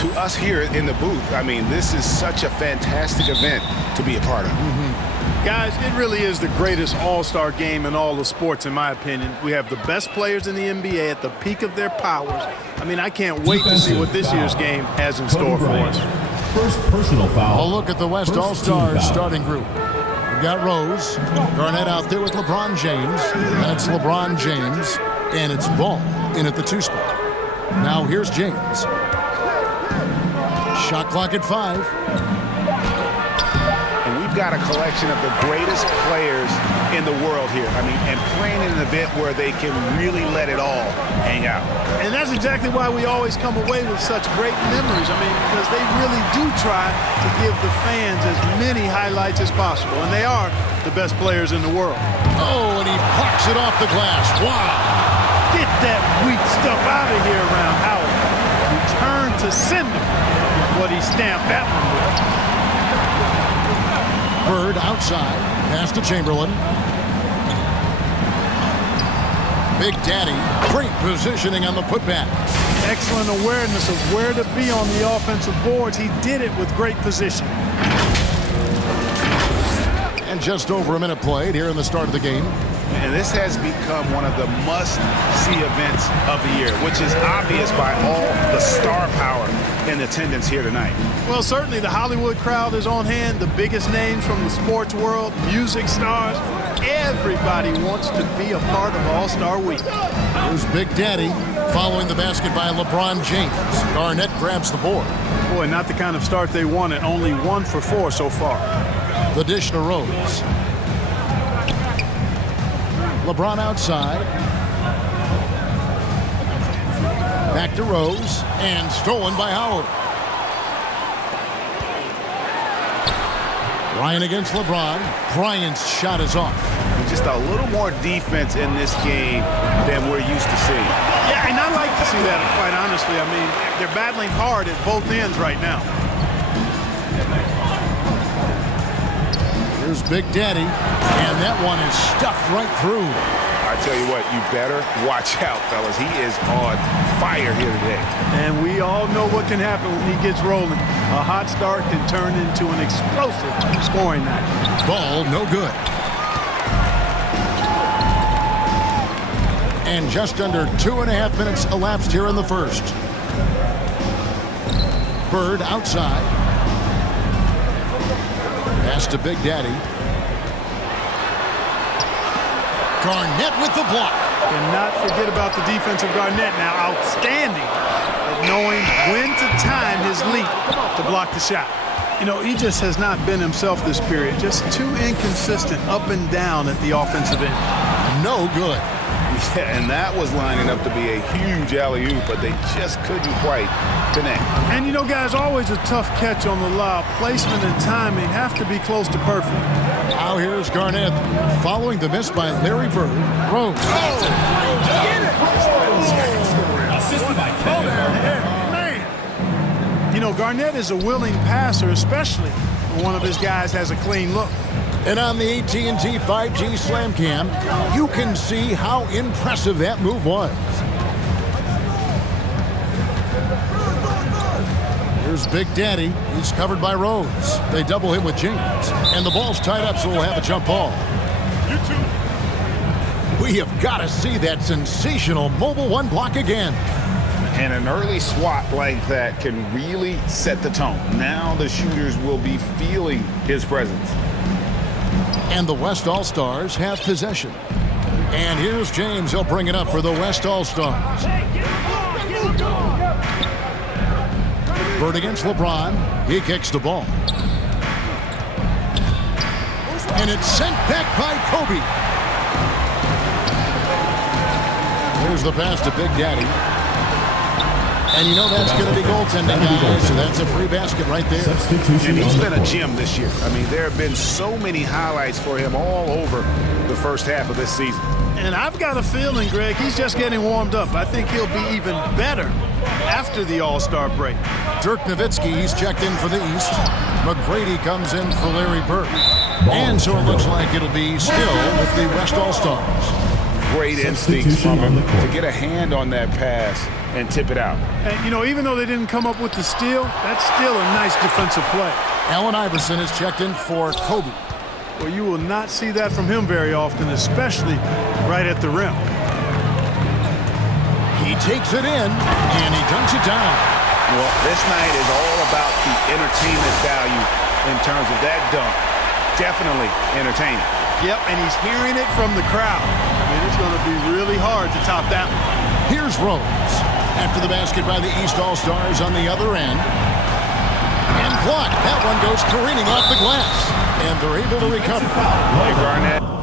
to us here in the booth, I mean, this is such a fantastic event to be a part of. Guys, it really is the greatest all-star game in all the sports, in my opinion. We have the best players in the NBA at the peak of their powers. I mean, I can't wait to see what this year's game has in store for us. First personal foul. A look at the West All-Stars starting group. We've got Rose, Garnett out there with LeBron James, and it's LeBron James, and it's Ball in at the 2 spot. Now here's James. Shot clock at 5. We've got a collection of the greatest players in the world here. I mean, and playing in an event where they can really let it all hang out. And that's exactly why we always come away with such great memories. I mean, because they really do try to give the fans as many highlights as possible. And they are the best players in the world. Oh, and he parks it off the glass. Wow. Get that weak stuff out of here around Howard. Return to sender. What he stamped that one with. Bird outside, pass to Chamberlain. Big Daddy, great positioning on the putback. Excellent awareness of where to be on the offensive boards. He did it with great position. And just over a minute played here in the start of the game. And this has become one of the must-see events of the year, which is obvious by all the star power in attendance here tonight. Well, certainly the Hollywood crowd is on hand. The biggest names from the sports world, music stars. Everybody wants to be a part of All-Star Week. Here's Big Daddy following the basket by LeBron James. Garnett grabs the board. Boy, not the kind of start they wanted. Only 1 for 4 so far. The dish to Rose. LeBron outside. Back to Rose. And stolen by Howard. Bryant against LeBron. Bryant's shot is off. Just a little more defense in this game than we're used to seeing. Yeah, and I like to see that, quite honestly. I mean, they're battling hard at both ends right now. Here's Big Daddy. And that one is stuffed right through. I tell you what, you better watch out, fellas. He is on fire here today. And we all know what can happen when he gets rolling. A hot start can turn into an explosive scoring night. Ball no good. And just under 2.5 minutes elapsed here in the first. Bird outside. Pass to Big Daddy. Garnett with the block. Cannot forget about the defense of Garnett now. Outstanding at knowing when to time his leap to block the shot. You know, he just has not been himself this period. Just too inconsistent up and down at the offensive end. No good. Yeah, and that was lining up to be a huge alley-oop, but they just couldn't quite connect. And you know, guys, always a tough catch on the lob. Placement and timing have to be close to perfect. Now here's Garnett following the miss by Larry Bird. Rose. Assisted by Kevin. Man. You know, Garnett is a willing passer, especially when one of his guys has a clean look. And on the AT&T 5G Slam Cam, you can see how impressive that move was. Here's Big Daddy. He's covered by Rose. They double him with James. And the ball's tied up, so we'll have a jump ball. We have got to see that sensational mobile one block again. And an early swat like that can really set the tone. Now the shooters will be feeling his presence. And the West All-Stars have possession. And here's James. He'll bring it up for the West All-Stars. Bird against LeBron. He kicks the ball. And it's sent back by Kobe. Here's the pass to Big Daddy. And you know that's going to be goaltending, guys. So that's a free basket right there. And he's been a gem this year. I mean, there have been so many highlights for him all over the first half of this season. And I've got a feeling, Greg, he's just getting warmed up. I think he'll be even better after the All-Star break. Dirk Nowitzki, he's checked in for the East. McGrady comes in for Larry Bird. And so it looks like it'll be still with the West All-Stars. Great instincts from him to get a hand on that pass and tip it out. And, you know, even though they didn't come up with the steal, that's still a nice defensive play. Allen Iverson is checked in for Kobe. Well, you will not see that from him very often, especially right at the rim. He takes it in, and he dunks it down. Well, this night is all about the entertainment value in terms of that dunk. Definitely entertaining. Yep, and he's hearing it from the crowd. I mean, it's going to be really hard to top that one. Here's Rose. After the basket by the East All-Stars on the other end. And blocked. That one goes careening off the glass. And they're able to recover. Hey, Garnett.